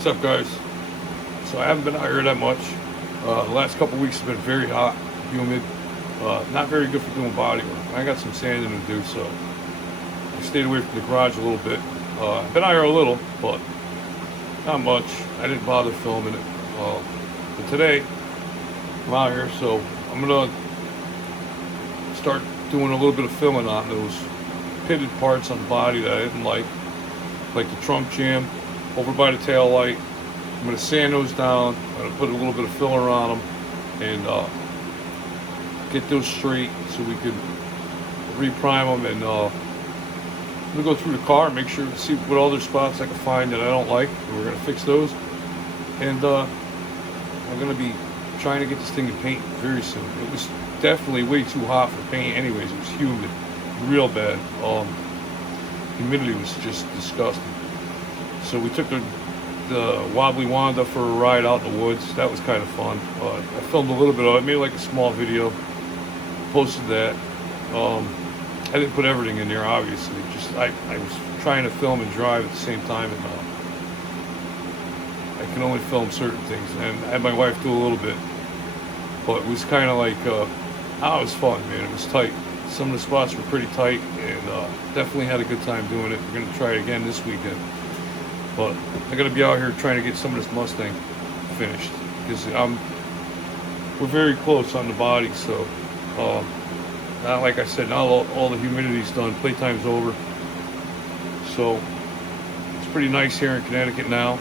What's up, guys? So I haven't been out here that much. The last couple weeks have been very hot, humid, not very good for doing body work. I got some sanding to do, so I stayed away from the garage a little bit. I've been out here a little, but not much. I didn't bother filming it. But today, I'm out here, so I'm gonna start doing a little bit of filming on those pitted parts on the body that I didn't like the trunk jam over by the tail light. I'm going to sand those down. I'm going to put a little bit of filler on them and get those straight so we can reprime them. And I'm going to go through the car and make sure to see what other spots I can find that I don't like. And we're going to fix those. And I'm going to be trying to get this thing to paint very soon. It was definitely way too hot for paint anyways. It was humid, real bad. Humidity was just disgusting. So we took the wobbly Wanda for a ride out in the woods. That was kind of fun. I filmed a little bit of it, made like a small video, posted that. I didn't put everything in there, obviously. Just I was trying to film and drive at the same time, and I can only film certain things. And I had my wife do a little bit, but it was kind of like, it was fun, man. It was tight. Some of the spots were pretty tight, and definitely had a good time doing it. We're going to try it again this weekend. But I'm going to be out here trying to get some of this Mustang finished, because we're very close on the body. So, not like I said, now all the humidity's done, playtime's over. So, it's pretty nice here in Connecticut now.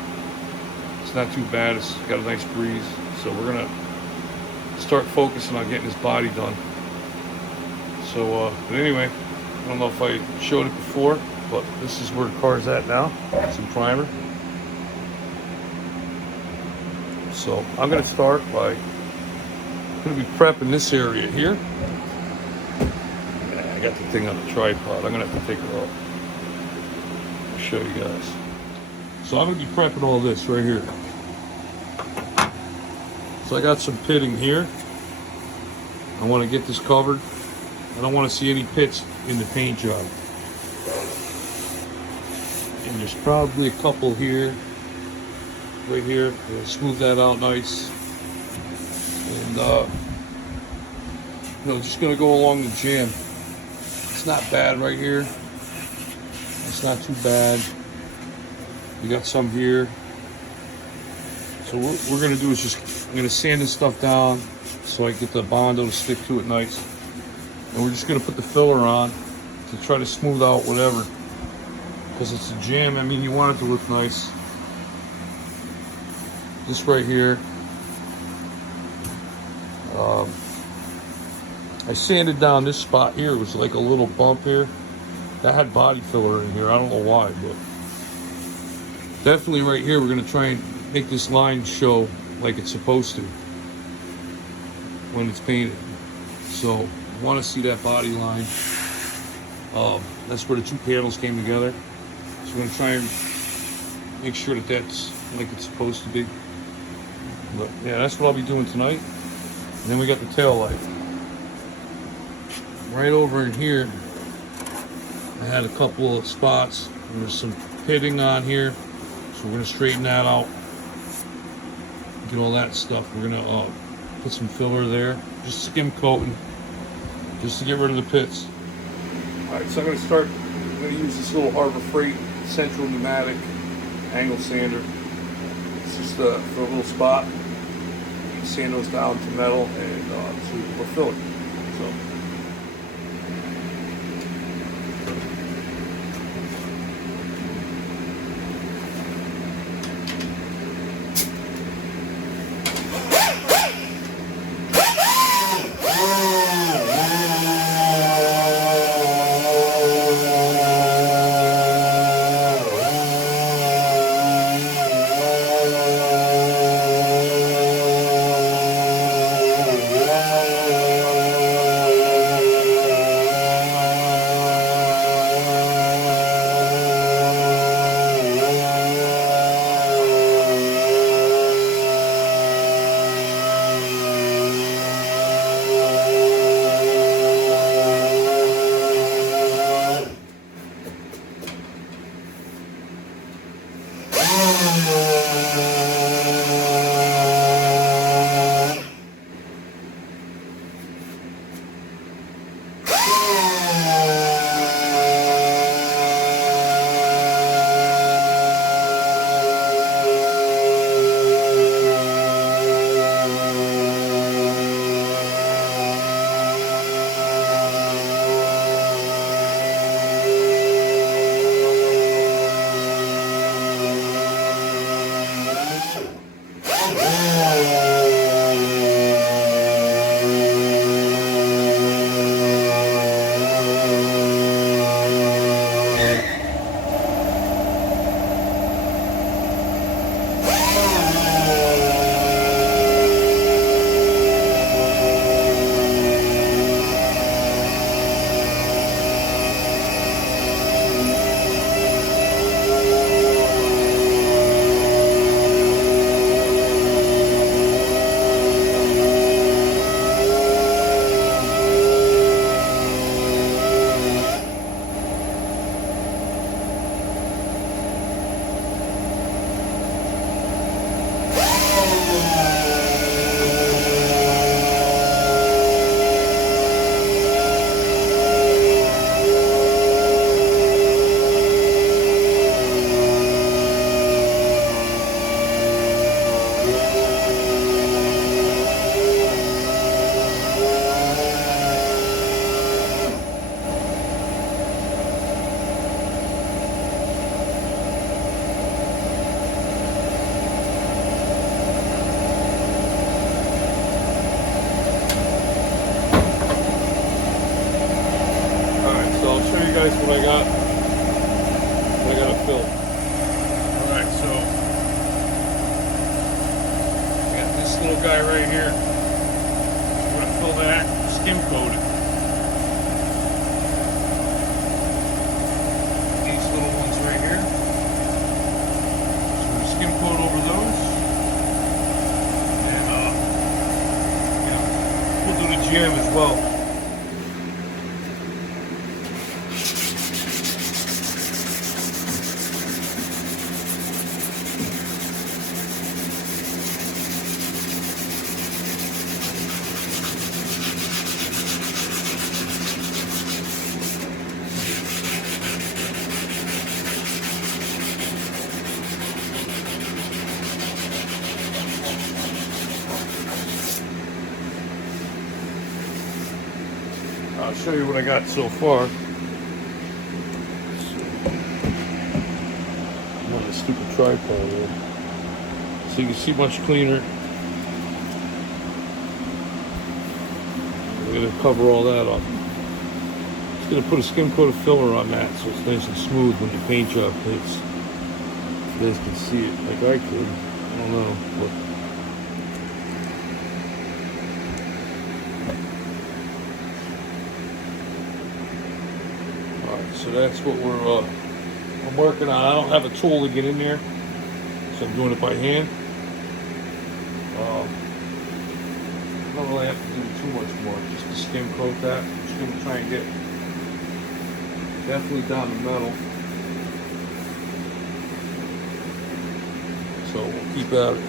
It's not too bad. It's got a nice breeze. So we're going to start focusing on getting this body done. So, but anyway, I don't know if I showed it before, but this is where the car's at now. Some primer. So I'm going to start by, I'm going to be prepping this area here. Yeah, I got the thing on the tripod. I'm going to have to take it off. I'll show you guys. So I'm going to be prepping all this right here. So I got some pitting here. I want to get this covered. I don't want to see any pits in the paint job. And there's probably a couple here, right here. We'll smooth that out nice. And just gonna go along the jam. It's not bad right here. It's not too bad. We got some here. So what we're gonna do is I'm gonna sand this stuff down so I get the Bondo to stick to it nice. And we're just going to put the filler on to try to smooth out whatever. Because it's a jam, I mean, you want it to look nice. This right here. I sanded down this spot here. It was like a little bump here. That had body filler in here. I don't know why, but definitely right here we're going to try and make this line show like it's supposed to when it's painted. So I want to see that body line. That's where the two panels came together. So we're going to try and make sure that that's like it's supposed to be. But yeah, that's what I'll be doing tonight. And then we got the tail light. Right over in here, I had a couple of spots. There's some pitting on here. So we're going to straighten that out. Get all that stuff. We're going to put some filler there. Just skim coating. Just to get rid of the pits. Alright, so I'm going to use this little Harbor Freight Central Pneumatic angle sander. It's just for a little spot. You can sand those down to metal and we're filling. So. little guy right here. I'm going to fill that, skim coat it. These little ones right here. So we skim coat over those. And we'll do the jam as well. I'll show you what I got so far. I'm on the stupid tripod here. So you can see much cleaner. We're going to cover all that up. Just going to put a skim coat of filler on that so it's nice and smooth when the paint job hits. You guys can see it like I could. I don't know. But so that's what I'm working on. I don't have a tool to get in there, so I'm doing it by hand. I don't really have to do too much more, just to skim coat that. I'm just going to try and get definitely down the metal. So we'll keep at it.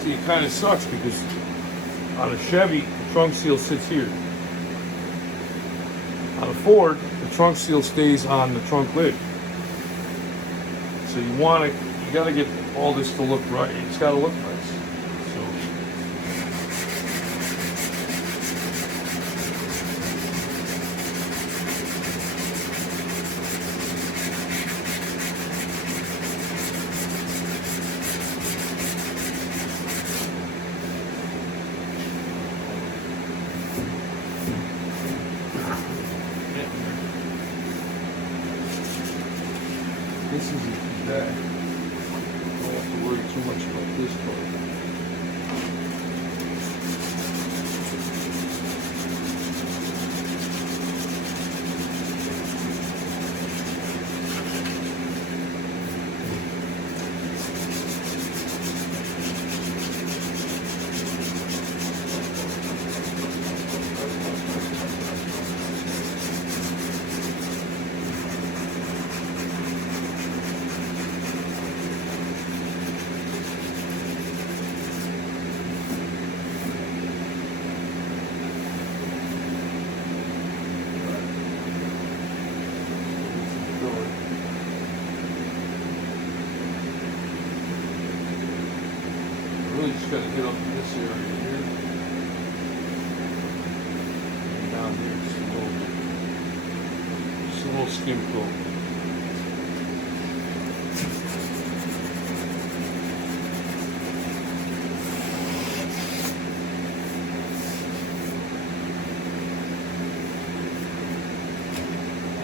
See, it kind of sucks because on a Chevy, the trunk seal sits here. On a Ford, the trunk seal stays on the trunk lid. So you got to get all this to look right. It's got to look nice. So. This isn't too bad. I don't have to worry too much about this part. Really just got to get up in this area here. And down here, just a little skim coat.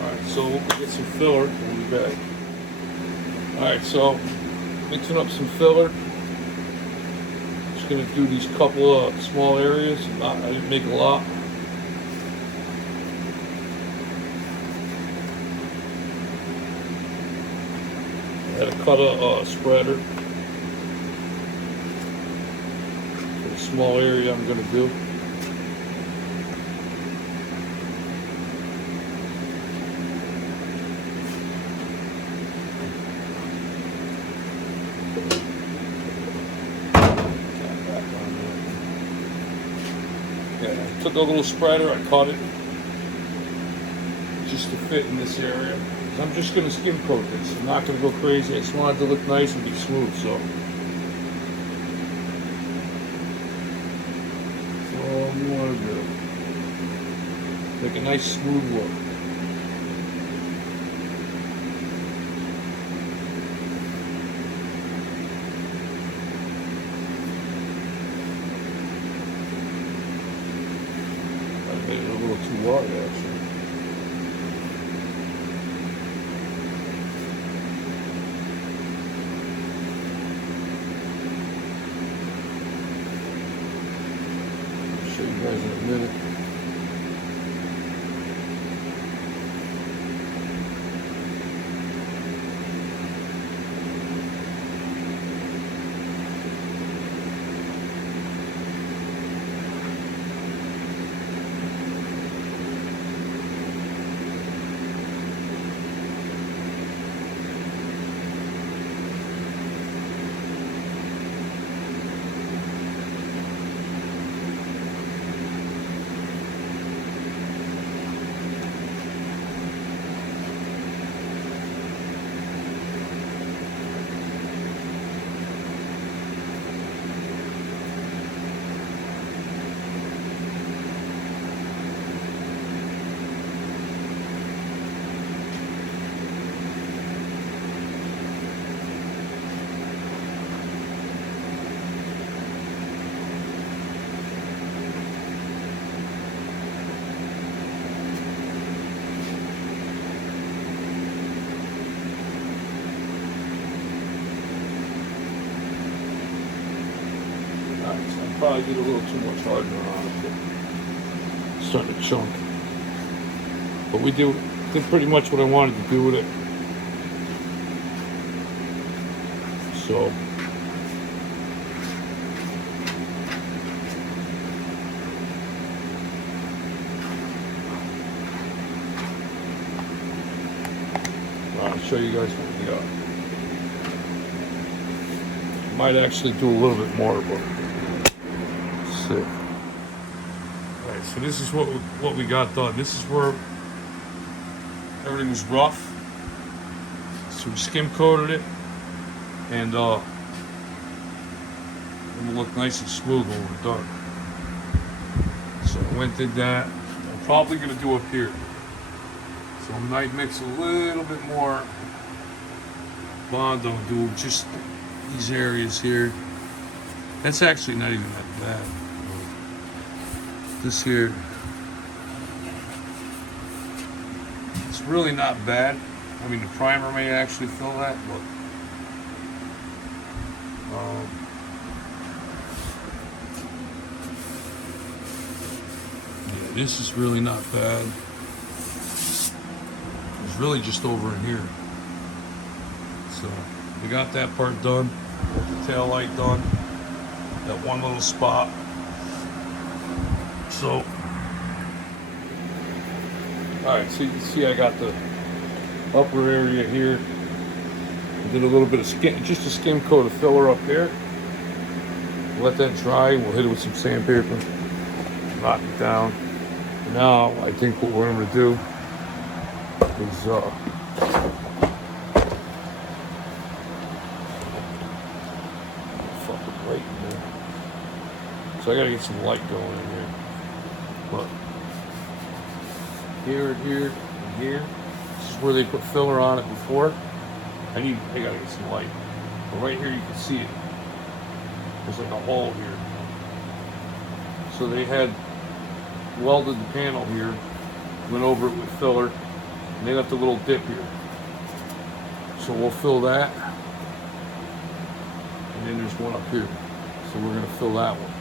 Alright, so we'll get some filler. We'll be back. Alright, so mixing up some filler. Going to do these couple of small areas. I didn't make a lot. I had to cut a spreader for the small area I'm going to do. I took a little spreader, I cut it just to fit in this area. I'm just going to skim coat this. I'm not going to go crazy. I just want it to look nice and be smooth. So that's all we want to do. Make a nice smooth look. I made it a little too wide actually. Show you guys in a minute. Probably get a little too much hardener on it. It's starting to chunk. But we did pretty much what I wanted to do with it. So I'll show you guys what we got. Might actually do a little bit more, but alright, so this is what we got done. This is where everything was rough. So we skim coated it, and it'll look nice and smooth when we're done. So I went and did that. I'm probably gonna do up here. So I might mix a little bit more Bondo, do just these areas here. That's actually not even that bad. This here, it's really not bad. I mean, the primer may actually fill that, but yeah, this is really not bad. It's really just over in here. So we got that part done, got the tail light done, that one little spot. So, alright, so you can see I got the upper area here. I did a little bit of just a skim coat of filler up there. Let that dry. We'll hit it with some sandpaper, knock it down. Now, I think what we're going to do is fucking light in there. So I got to get some light going in here. But here, here, and here. This is where they put filler on it before. I gotta get some light. But right here you can see it. There's like a hole here. So they had welded the panel here, went over it with filler, and they left a little dip here. So we'll fill that. And then there's one up here. So we're gonna fill that one.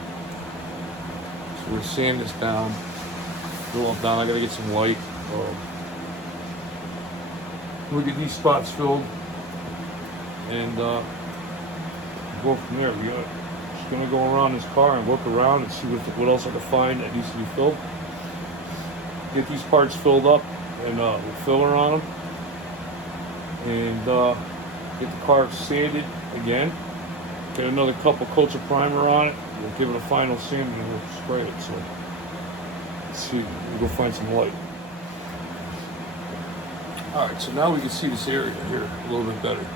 So we're sand this down, fill it down. I gotta get some light. We'll get these spots filled and go from there. Just gonna go around this car and look around and see what else I can find that needs to be filled. Get these parts filled up and with filler on them, and get the car sanded again. Get another couple coats of primer on it. We'll give it a final sand and we'll spray it. So let's see. We'll go find some light. Alright, so now we can see this area here a little bit better.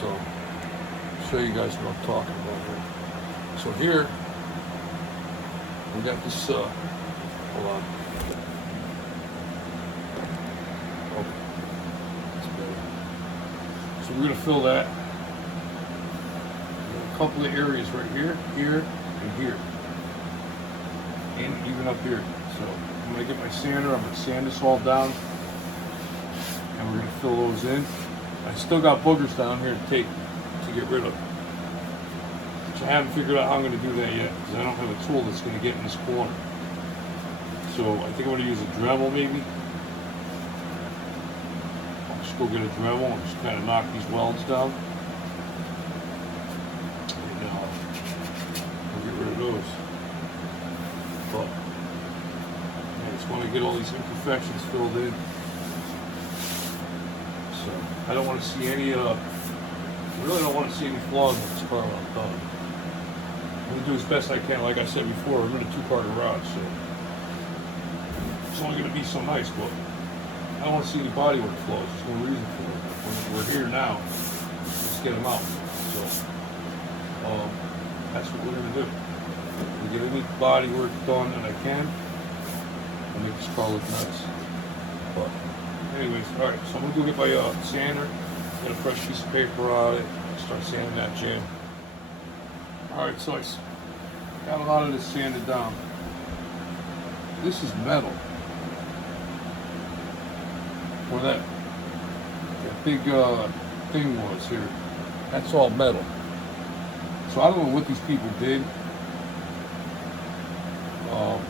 So, I'll show you guys what I'm talking about here. So here, we got this, hold on. Okay, that's better. So we're going to fill that. A couple of areas right here, here, and here. And even up here. So I'm going to get my sander, I'm going to sand this all down. And we're going to fill those in. I still got boogers down here to get rid of. Which I haven't figured out how I'm going to do that yet, because I don't have a tool that's going to get in this corner. So I think I'm going to use a Dremel maybe. I'll just go get a Dremel and just kind of knock these welds down. And I'll get rid of those. But I just want to get all these imperfections filled in. So I don't want to see any, really don't want to see any flaws in this car when I'm done. I'm going to do as best I can. Like I said before, I'm in a two-car garage, so it's only going to be so nice, but I don't want to see any bodywork flaws. There's no reason for it. When we're here now, let's get them out. So that's what we're going to do. We'll get any bodywork done that I can and make this car look nice. But anyways, alright, so I'm going to go get my sander, get a fresh piece of paper on it, start sanding that jam. Alright, so I got a lot of this sanded down. This is metal. Where that big thing was here, that's all metal. So I don't know what these people did. I don't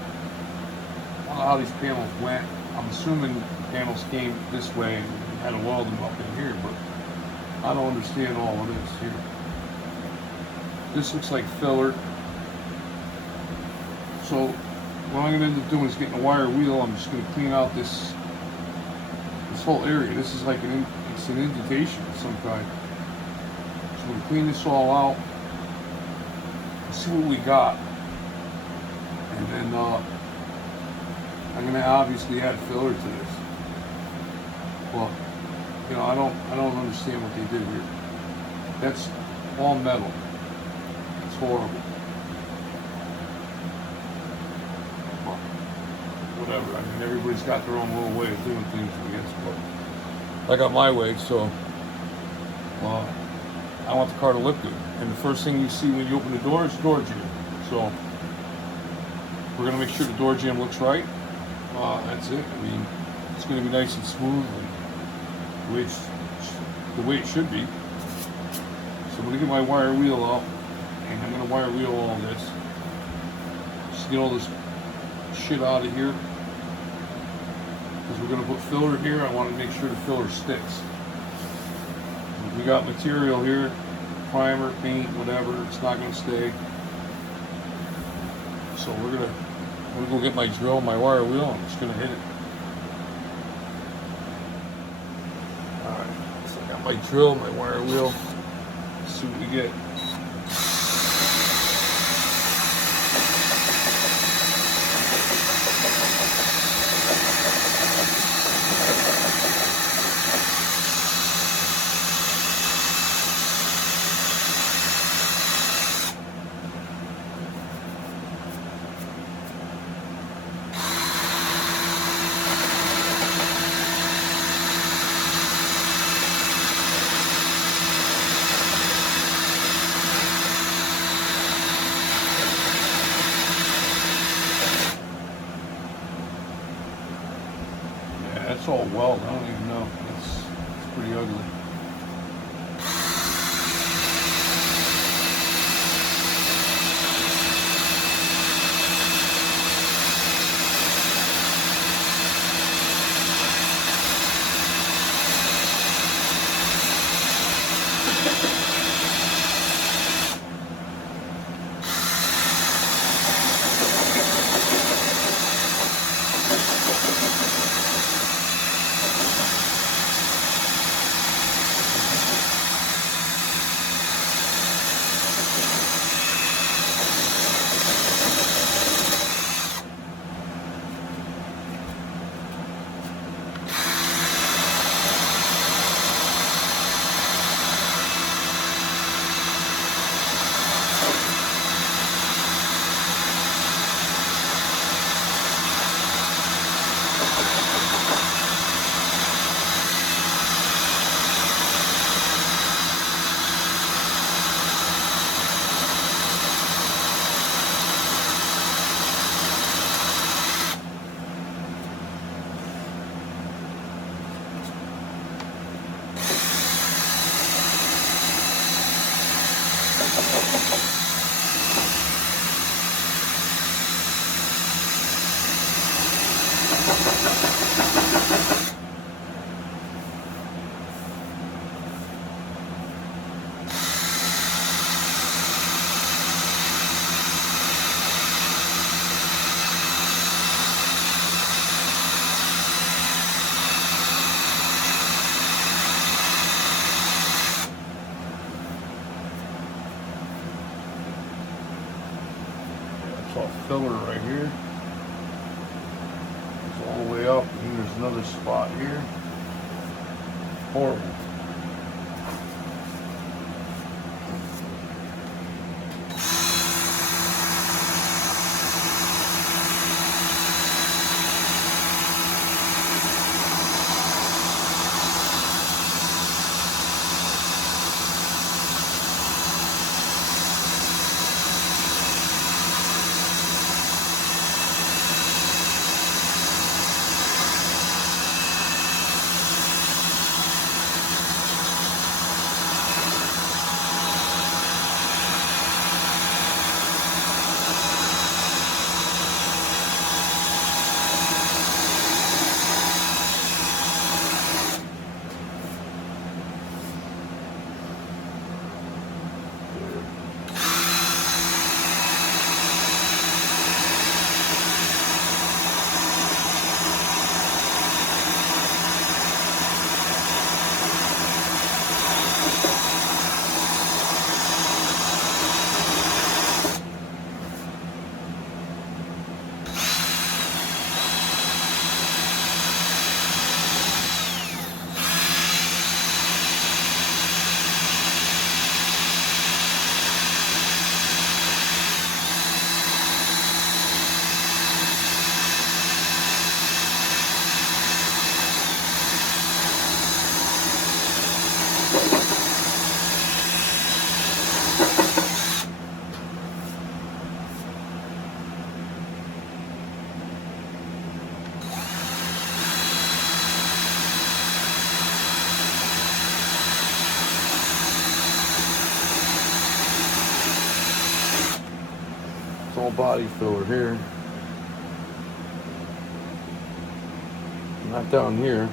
know how these panels went. I'm assuming the panels came this way and had to weld them up in here, but I don't understand all of this here. This looks like filler. So what I'm going to end up doing is getting a wire wheel. I'm just going to clean out this whole area. This is like it's an indentation of some kind. So I'm going to clean this all out and see what we got. And then I'm going to obviously add filler to this. Well, you know, I don't understand what they did here. That's all metal. It's horrible. Well, whatever. I mean, everybody's got their own little way of doing things, I guess. But I got my way, so I want the car to look good. And the first thing you see when you open the door is the door jamb. So we're gonna make sure the door jamb looks right. That's it. I mean, it's gonna be nice and smooth and the way it should be. So I'm gonna get my wire wheel out, and I'm gonna wire wheel all this. Just get all this shit out of here, because we're gonna put filler here. I want to make sure the filler sticks. We got material here, primer, paint, whatever. It's not gonna stay. So I'm gonna go get my drill, my wire wheel. I'm just gonna hit it. All right, so I got my drill, my wire wheel. Let's see what we get. That's all weld. I don't even know. It's pretty ugly. Filler right here. It's all the way up, and there's another spot here. Horrible. All body filler here, not down here.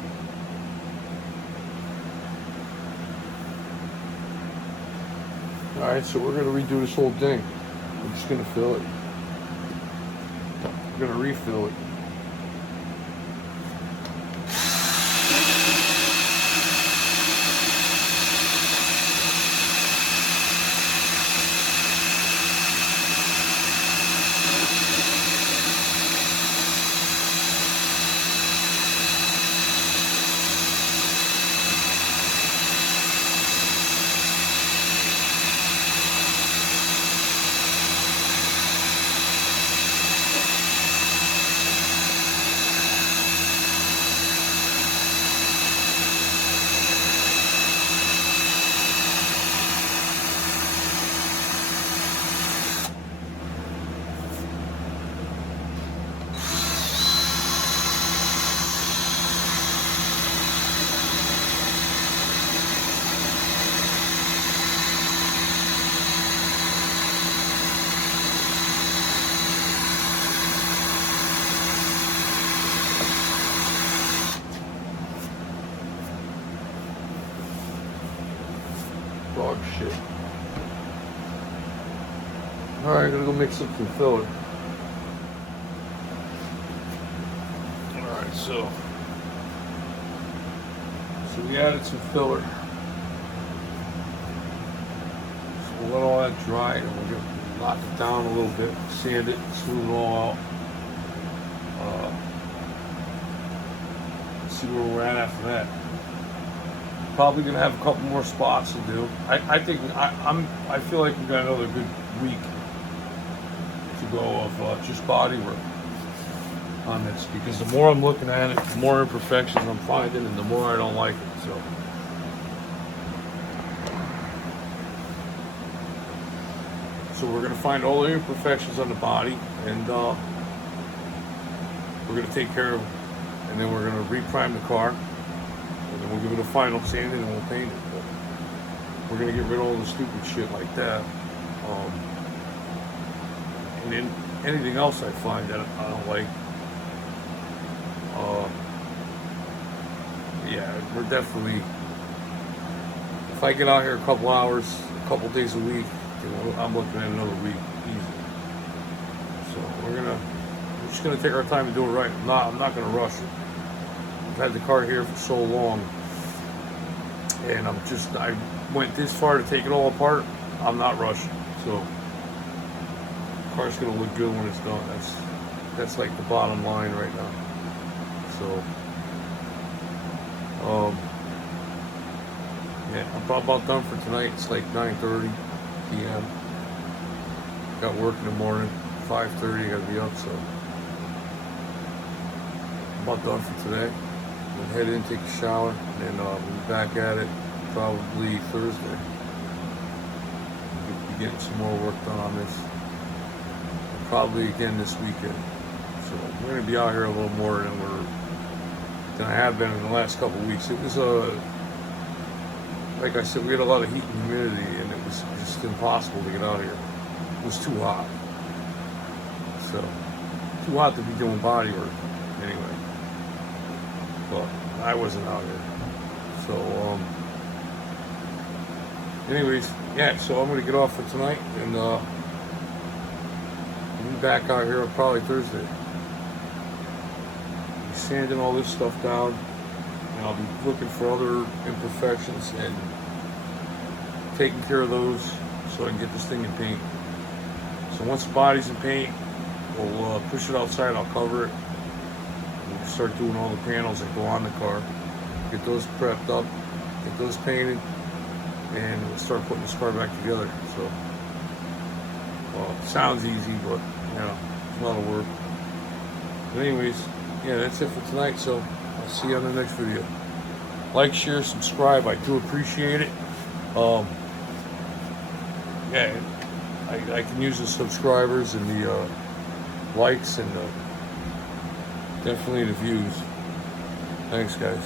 All right, so we're going to redo this whole thing. I'm just going to fill it. We're going to refill it. Dog shit. Alright, gonna go mix up some filler. Alright, so we added some filler. So we'll let all that dry and we'll lock it down a little bit, sand it, smooth it all out. Let's see where we're at after that. Probably gonna have a couple more spots to do. I think I feel like we got another good week to go of just body work on this, because the more I'm looking at it, the more imperfections I'm finding, and the more I don't like it. So we're gonna find all the imperfections on the body, and we're gonna take care of them, and then we're gonna reprime the car. And then we'll give it a final sanding and we'll paint it. But we're gonna get rid of all the stupid shit like that. And then anything else I find that I don't like, yeah, we're definitely, if I get out here a couple hours, a couple days a week, I'm looking at another week easy. So we're just gonna take our time to do it right. I'm not gonna rush it. I've had the car here for so long, and I went this far to take it all apart. I'm not rushing. So the car's gonna look good when it's done. That's like the bottom line right now. So yeah, I'm about done for tonight. It's like 9:30 p.m. Got work in the morning. 5:30, I gotta be up, so I'm about done for today. We'll head in, take a shower, and we'll be back at it probably Thursday. We'll be getting some more work done on this. Probably again this weekend. So we're gonna be out here a little more than I have been in the last couple of weeks. It was like I said, we had a lot of heat and humidity, and it was just impossible to get out here. It was too hot. So, too hot to be doing body work anyway. But I wasn't out here. So, anyways, yeah, so I'm going to get off for tonight, and I'll be back out here probably Thursday. I'll be sanding all this stuff down, and I'll be looking for other imperfections and taking care of those so I can get this thing in paint. So once the body's in paint, we'll push it outside, I'll cover it. We'll start doing all the panels that go on the car. Get those prepped up, get those painted, and we'll start putting this car back together. So, well, it sounds easy, but, you know, it's a lot of work. But anyways, yeah, that's it for tonight, so I'll see you on the next video. Like, share, subscribe, I do appreciate it. Yeah, I can use the subscribers and the likes and definitely the views. Thanks, guys.